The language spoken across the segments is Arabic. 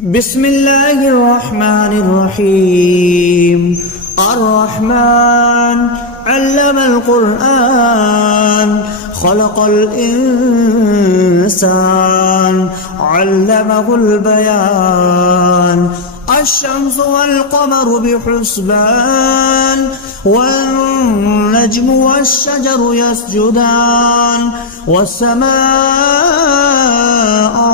بسم الله الرحمن الرحيم. الرحمن علم القرآن خلق الإنسان علمه البيان. الشمس والقمر بحسبان والنجم والشجر يسجدان والسماء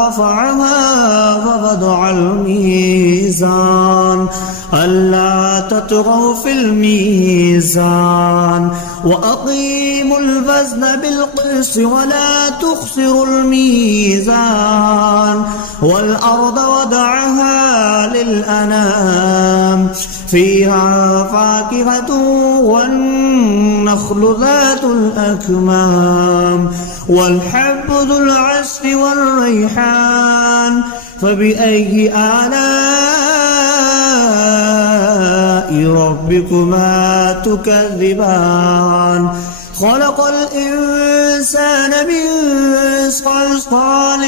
رفعها ووضع الميزان ألا تطغوا في الميزان وأقيموا الوزن بالقسط ولا تخسروا الميزان والأرض وضعها للأنام فيها فاكهة والنخل ذات الأكمام والحب ذو العصف والريحان فبأي آلاء ربكما تكذبان. خلق الإنسان من صلصال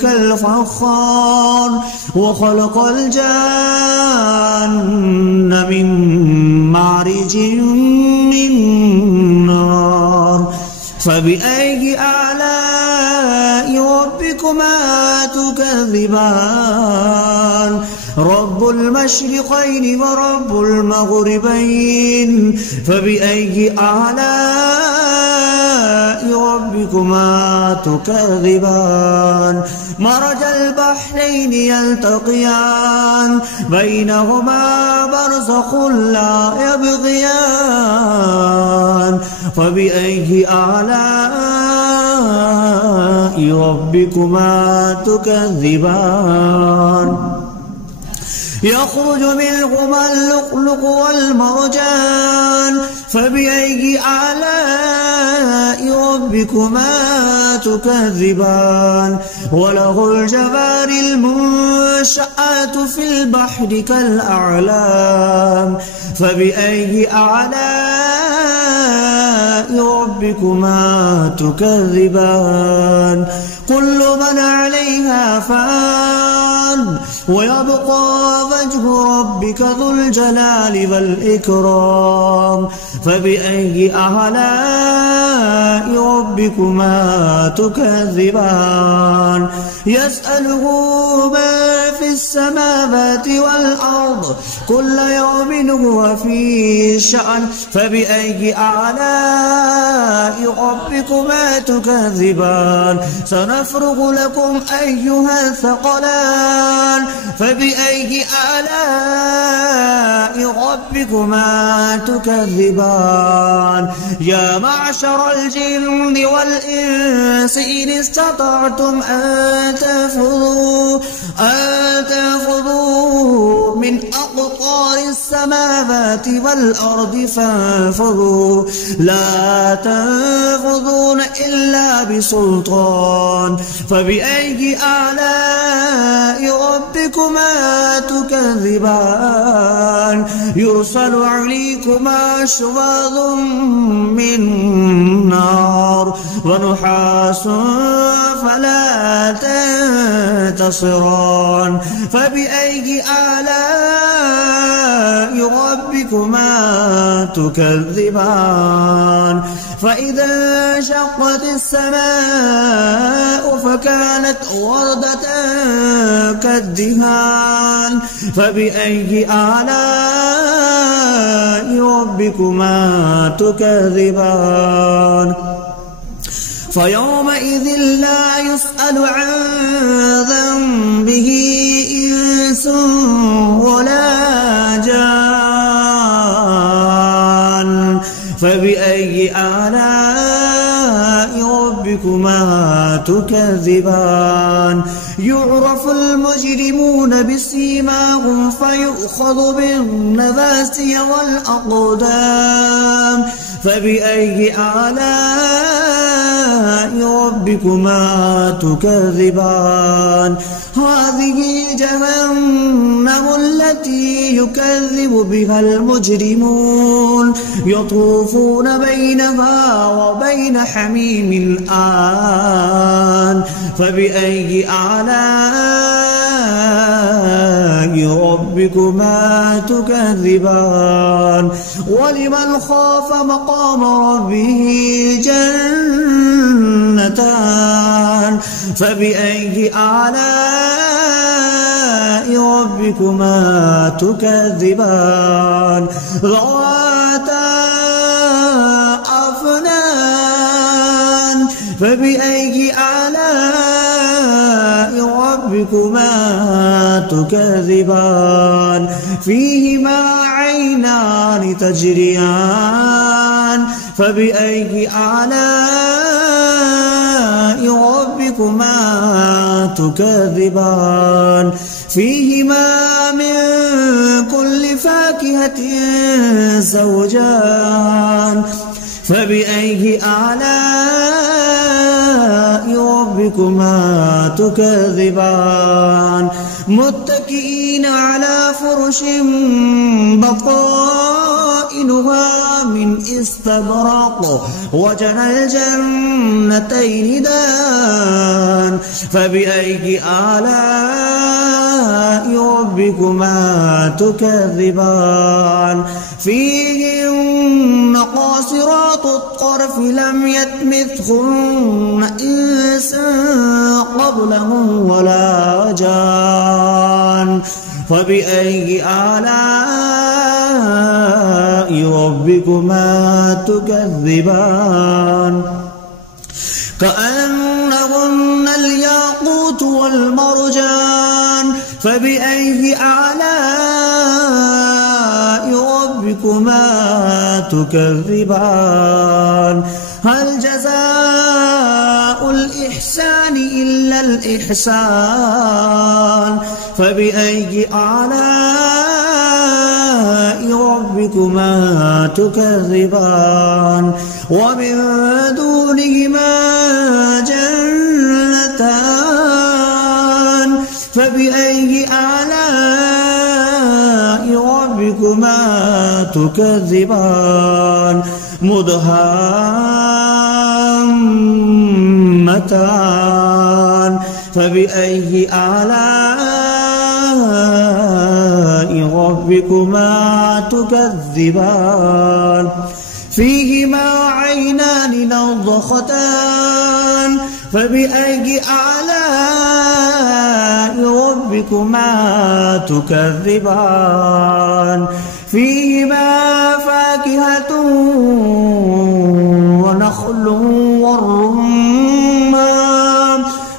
كالفخار وخلق الجان من مارج من نار فبأي آلاء ربكما تكذبان. رب المشرقين ورب المغربين فبأي آلاء ربكما تكذبان. مرج البحرين يلتقيان بينهما برزخ لا يبغيان فبأي آلاء ربكما تكذبان. يخرج منهما اللؤلؤ والمرجان فبأي آلاء ربكما تكذبان. وله الجوار المنشآت في البحر كالأعلام فبأي آلاء ربكما تكذبان. كل من عليها فان ويبقى وجه ربك ذو الجلال والإكرام فبأي آلاء ربكما تكذبان. يسأله ما في السماوات والأرض كل يوم هو في شأن فبأي آلاء ربكما تكذبان. سنفرغ لكم أيها الثقلان فبأي آلاء ربكما تكذبان. يا معشر الجن والإنس إن استطعتم أن تنفذوا من أقطار السماوات والأرض فانفذوا لا تنفذون إلا بسلطان فبأي آلاء ربكما تكذبان. يرسل عليكما شواظ من نار ونحاس فلا تنتصران فبأي آلاء ربكما تكذبان. فإذا انشقت السماء فكانت وردة كالدهان فبأي آلاء ربكما تكذبان. فيومئذ لا يسأل عن ذنبه إنس ولا جان فبأي آلاء ربكما تكذبان. يعرف المجرمون بسيماهم فيؤخذ بالنواسي والأقدام فبأي آلاء ربكما تكذبان. هذه جهنم التي يكذب بها المجرمون يطوفون بينها وبين حميم آن فبأي آلاء ربكما تكذبان ولمن خاف مقام ربه جنتان فبأي آلاء ربكما تكذبان ذواتا أفنان فبأي آلاء ربكما تكذبان فيهما عينان تجريان فبأي آلاء ربكما تكذبان فيهما من كل فاكهة زوجان فبأي آلاء ربكما تكذبان متكئين على فرش بطائنها من استبرق وجنى الجنتين دان فبأي آلاء ربكما تكذبان فيهن قاصرات الطرف لم يطمثهن إنس قبلهم ولا جان فبأي آلاء ربكما تكذبان كأنهن الياقوت والمرجان فبأي آلاء ربكما تكذبان هل جزاء الإحسان إلا الإحسان فبأي آلاء ربكما تكذبان ومن دونهما جنتان فبأي آلاء ربكما تكذبان مدهامتان فبأي آلاء ربكما تكذبان فيهما عينان نضختان فبأي آلاء ربكما تكذبان فيهما فاكهة ونخل والرمان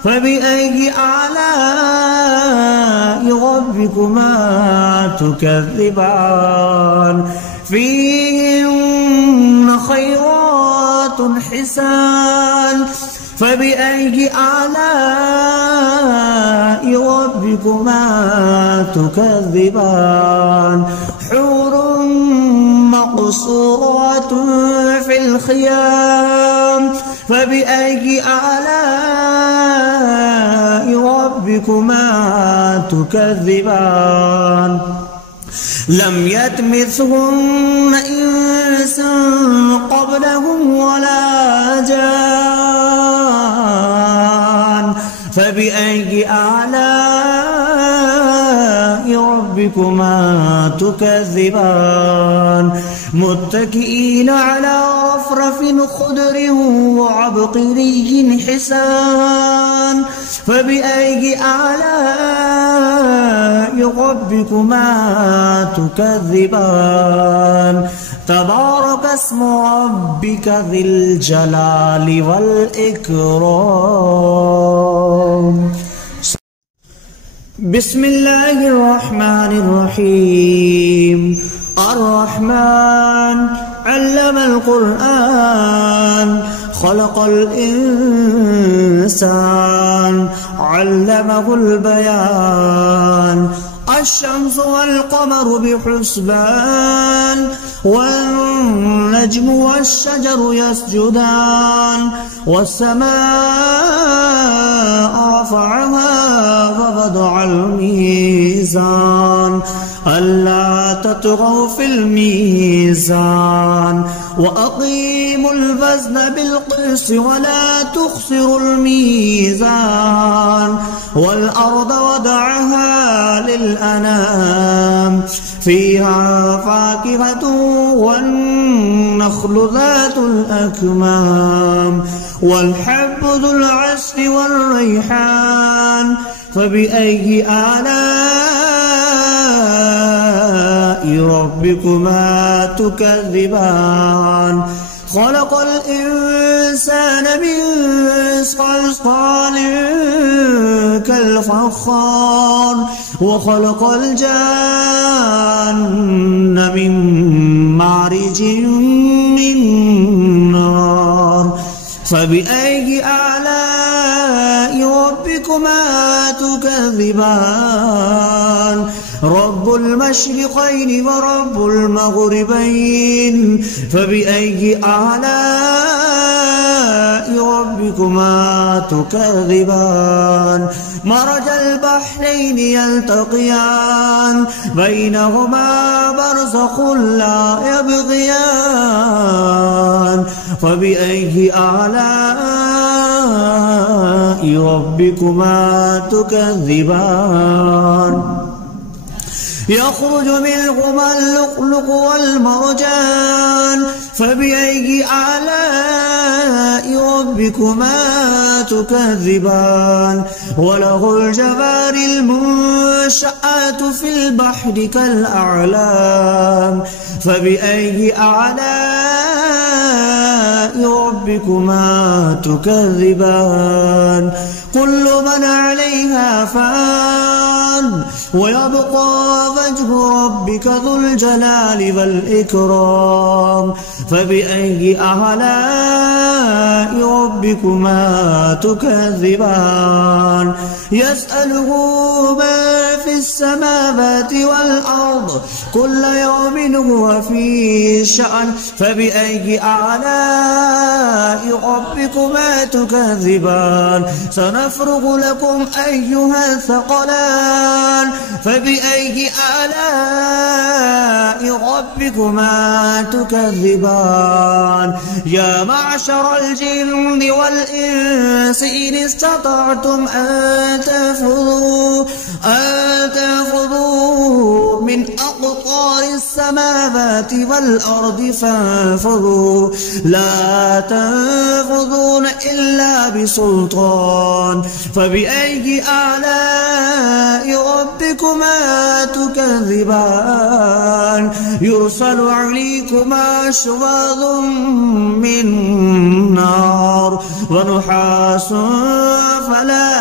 فبأي آلاء ربكما تكذبان فيهن خيرات حسان فبأي آلاء ربكما تكذبان حور مقصورات في الخيام فبأي آلاء ربكما تكذبان لم يطمثهن إنس قبلهم ولا جان فبأي آلاء ربكما تكذبان متكئين على رفرف خضر وعبقري حسان فبأي آلاء ربكما تكذبان تبارك اسم ربك ذي الجلال والإكرام بسم الله الرحمن الرحيم الرحمن علم القرآن خلق الإنسان علمه البيان الشمس والقمر بحسبان والنجم والشجر يسجدان والسماء رفعها ووضع الميزان ألا تطغوا في الميزان وأقيموا الوزن بالقسط ولا تخسروا الميزان والأرض وضعها للأنام فيها فاكهة والنخل ذات الأكمام والحب ذو العصف والريحان فبأي آلاء ربكما تكذبان خلق الإنسان من صلصال كالفخار وخلق الجان من مارج من نار فبأي آلاء ربكما تكذبان رب المشرقين ورب المغربين فبأي آلاء ربكما تكذبان مرج البحرين يلتقيان بينهما برزخ لا يبغيان فبأي آلاء ربكما تكذبان يخرج منهما اللؤلؤ والمرجان فبأي آلاء ربكما تكذبان وله الجوار المنشآت في البحر كالأعلام فبأي آلاء ربكما تكذبان كل من عليها فان ويبقى وجه ربك ذو الجلال والإكرام فبأي آلاء ربكما تكذبان يسأله من في السماوات والأرض كل يوم هو في شأن فبأي آلاء ربكما تكذبان سنفرغ لكم أيها الثقلان فبأي آلاء ربكما تكذبان يا معشر الجن والإنس إن استطعتم أن تنفذوا من أقطار السماوات والأرض فانفذوا لا تنفذون إلا بسلطان فبأي آلاء ربكما تكذبان يرسل عليكما شواظ من نار ونحاس فلا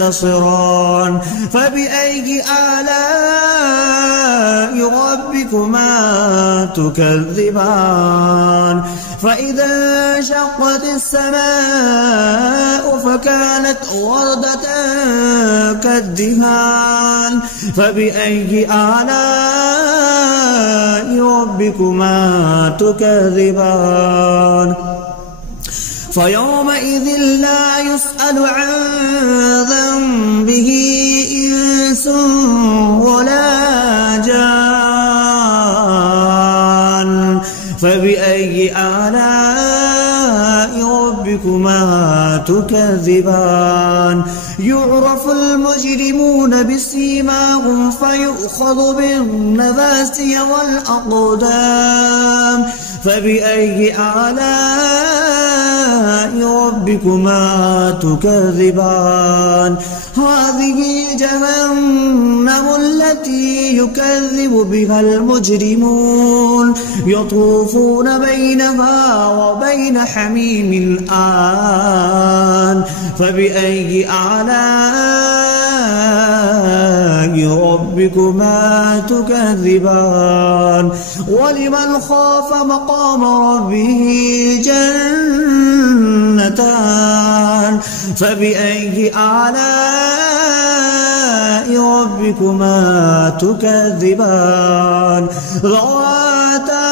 تنتصران فبأي آلاء ربكما تكذبان فإذا انشقت السماء فكانت وردة كالدهان فبأي آلاء ربكما تكذبان فيومئذ لا يسأل عن ذنبه إنس ولا جان فبأي آلاء ربكما تكذبان يعرف المجرمون بسيماهم فيؤخذ بالنواسي والأقدام فبأي آلاء ربكما تكذبان هذه جهنم التي يكذب بها المجرمون يطوفون بينها وبين حميم آن فبأي آلاء ربكما تكذبان ولمن خاف مقام ربه جنتان فبأي آلاء ربكما تكذبان ذواتا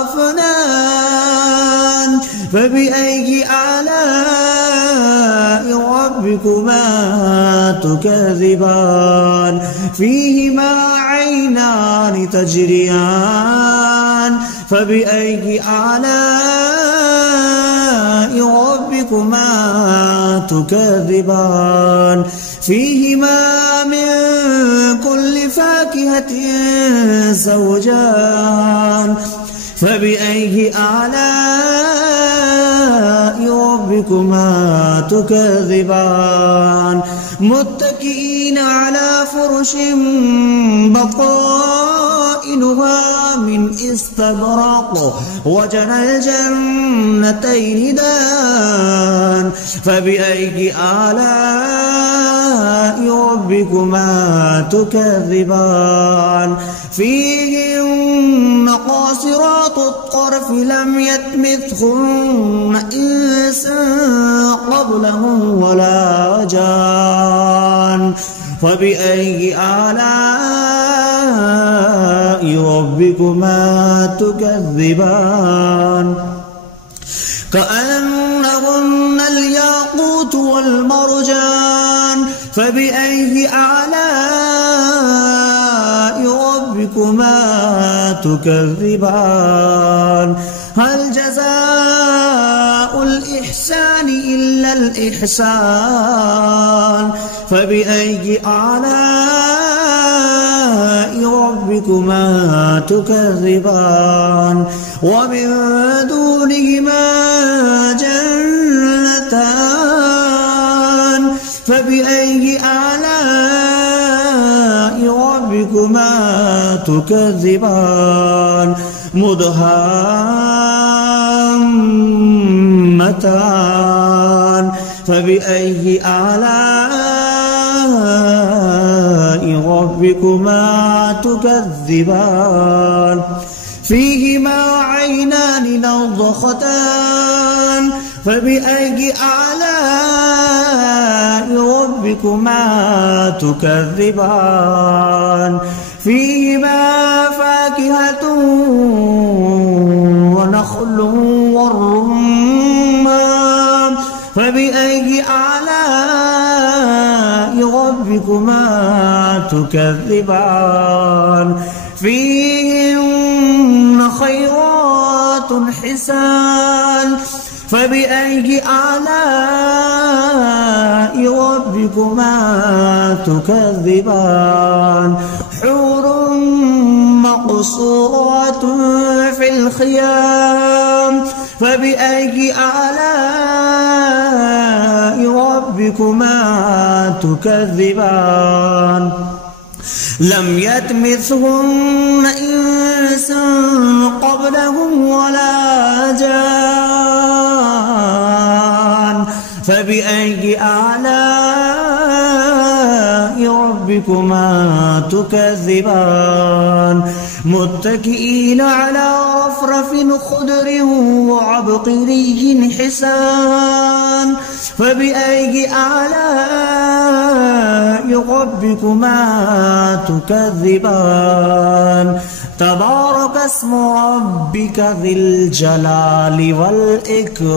أفنان فبأي آلاء ربكما تكذبان فيهما عينان تجريان فبأي آلاء ربكما تكذبان فيهما من كل فاكهة زوجان فبأي آلاء ربكما تكذبان متكئين على فرش بطائنها من استبرق وجنى الجنتين دان فبأي آلاء ربكما تكذبان فيهن قاصرات الطرف لم يطمثهن إنس قبلهم ولا جان فبأي آلاء ربكما تكذبان كأنهن الياقوت والمرجان فبأي آلاء ربكما تكذبان هل جزاء الإحسان إلا الإحسان فبأي آلاء ربكما تكذبان ومن دونهما جنتان فبأي آلاء ربكما تكذبان مدهامتان فبأي آلاء ربكما تكذبان فيهما عينان نضختان فبأي آلاء ربكما تكذبان فيهما فاكهة ونخل والرمان فبأي آلاء ربكما تكذبان فيهن خيرات حسان فبأي آلاء ربكما تكذبان حور مقصورات في الخيام فبأي آلاء ربكما تكذبان لم يطمثهن إنس قبلهم ولا جان فبأي آلاء ربكما تكذبان متكئين على رفرف خضر وعبقري حسان فبأي آلاء ربكما تكذبان تبارك اسم ربك ذي الجلال والإكرام.